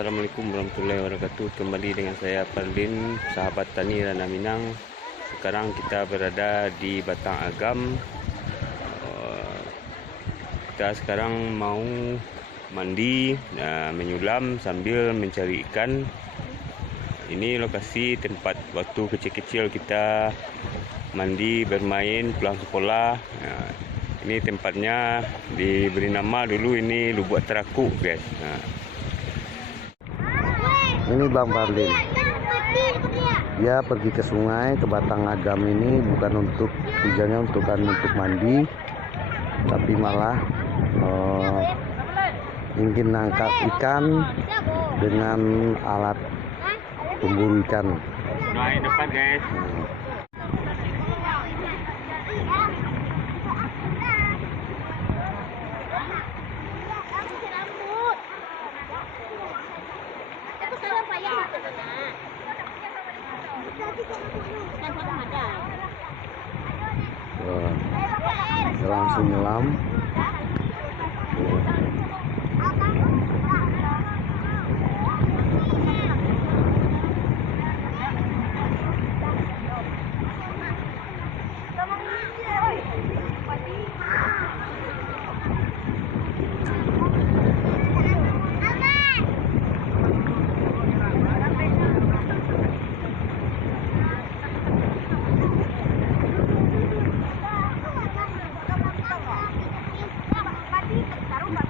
Assalamualaikum warahmatullahi wabarakatuh. Kembali dengan saya Parlin, sahabat tani Ranah Minang. Sekarang kita berada di Batang Agam. Kita sekarang mau mandi, menyulam sambil mencari ikan. Ini lokasi tempat waktu kecil-kecil kita mandi, bermain, pulang sekolah. Ini tempatnya diberi nama dulu ini Lubuk Teraku, guys. Ini Bang Parlin, dia pergi ke sungai, ke Batang Agam ini bukan untuk tujuannya untuk mandi, tapi malah ingin nangkap ikan dengan alat pemburu ikan. Nah, ini depan, guys. Langsung nyelam.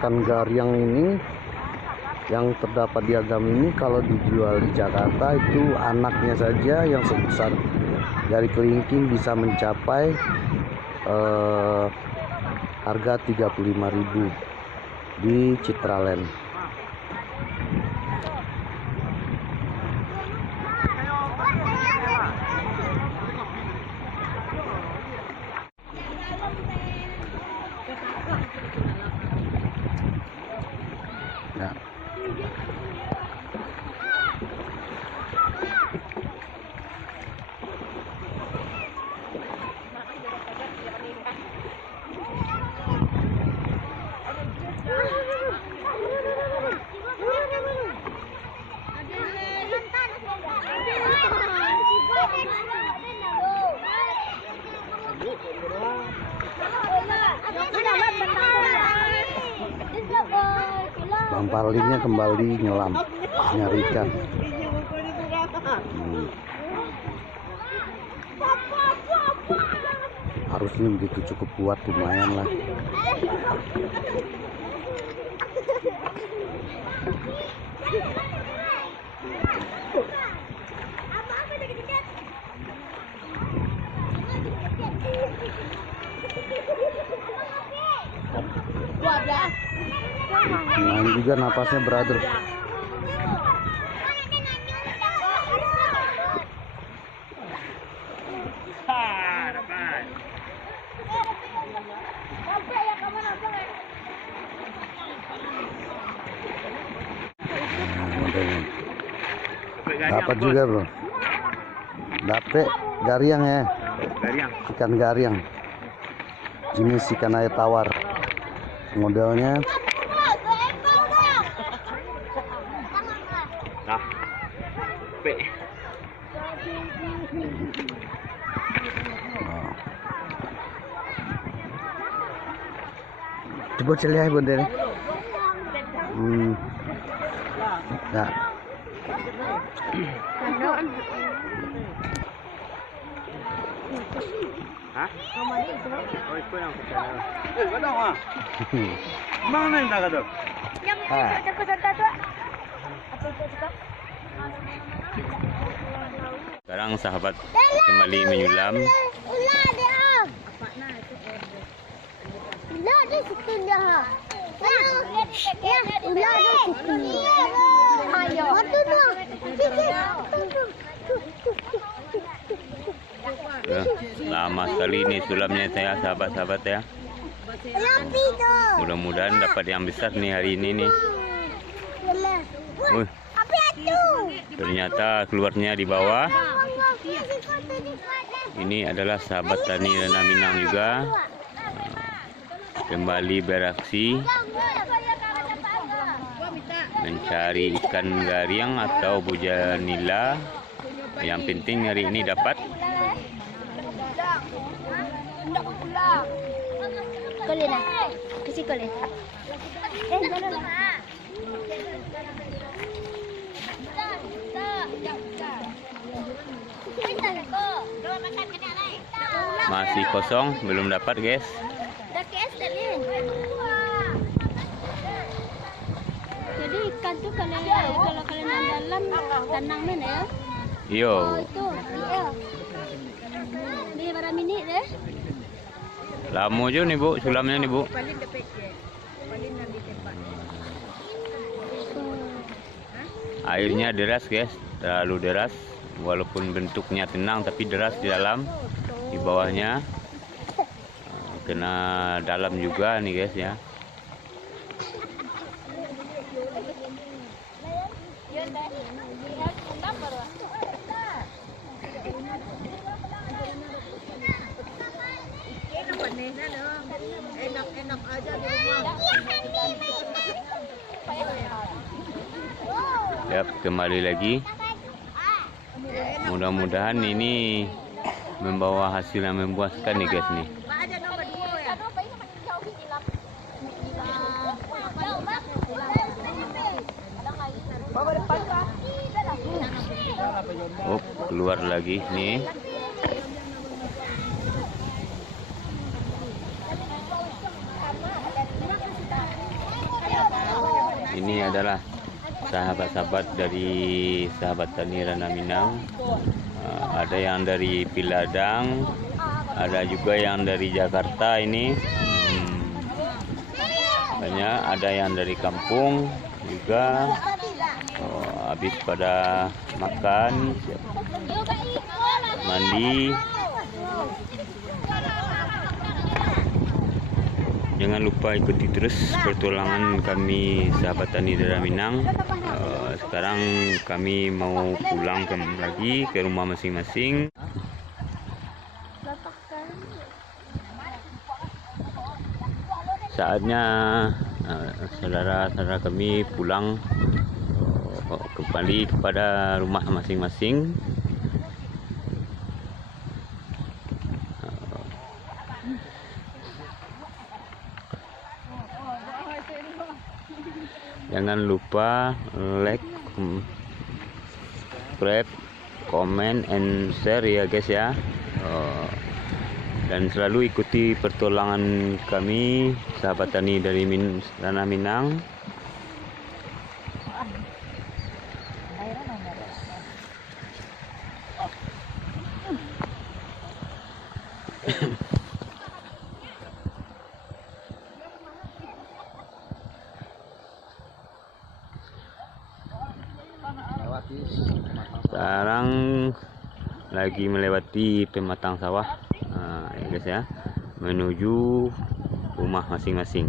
Ikan gariang ini yang terdapat di Agam ini kalau dijual di Jakarta itu anaknya saja yang sebesar jari kelingking bisa mencapai harga 35.000 di Citraland. Ya. Bang Parlinnya kembali nyelam, nyari ikan. Harusnya begitu cukup kuat, lumayan lah. Nah, ini juga napasnya brother. Dapat juga bro. Dapet gariang ya. Ikan gariang. Jenis ikan air tawar. Modelnya coba celiah bunda nih. Ya. Hah? Oh, itu yang Mana yang tak ada? Sekarang sahabat kembali menyulam. Lama sekali ini sulamnya saya, sahabat-sahabat ya. Mudah-mudahan dapat yang besar nih hari ini nih. Ternyata keluarnya di bawah. Ini adalah sahabat tani Ranah Minang juga. Kembali beraksi mencari ikan gariang atau bujanila. Yang penting hari ini dapat. Kolin lah. Kasih kolin. Jalan lah. Masih kosong, belum dapat guys. Dah KS tadi. Jadi ikan tuh kalau kalian dalam tenang mana ya? Yo, Itu iya. Ini berapa minit deh? lama je nih bu, sulamnya nih bu. Airnya deras guys, terlalu deras. Walaupun bentuknya tenang tapi deras di dalam, di bawahnya. Kena dalam juga nih guys ya. Enak-enak aja di rumah. Yap, kembali lagi. Mudah-mudahan ini membawa hasil yang memuaskan nih guys nih. Oh, keluar lagi nih. Ini adalah sahabat-sahabat dari sahabat Tani Rana Minang. Ada yang dari Piladang, ada juga yang dari Jakarta ini. Banyak, ada yang dari kampung juga. Habis pada makan, mandi. Jangan lupa ikuti terus petualangan kami sahabat Tani Rana Minang. Sekarang kami mau pulang lagi ke rumah masing-masing. Saatnya saudara-saudara kami pulang kembali kepada rumah masing-masing. Jangan lupa like, subscribe, comment, and share ya guys ya. Dan selalu ikuti pertolongan kami sahabat tani dari Rana Minang. Sekarang lagi melewati pematang sawah ya guys ya, menuju rumah masing-masing.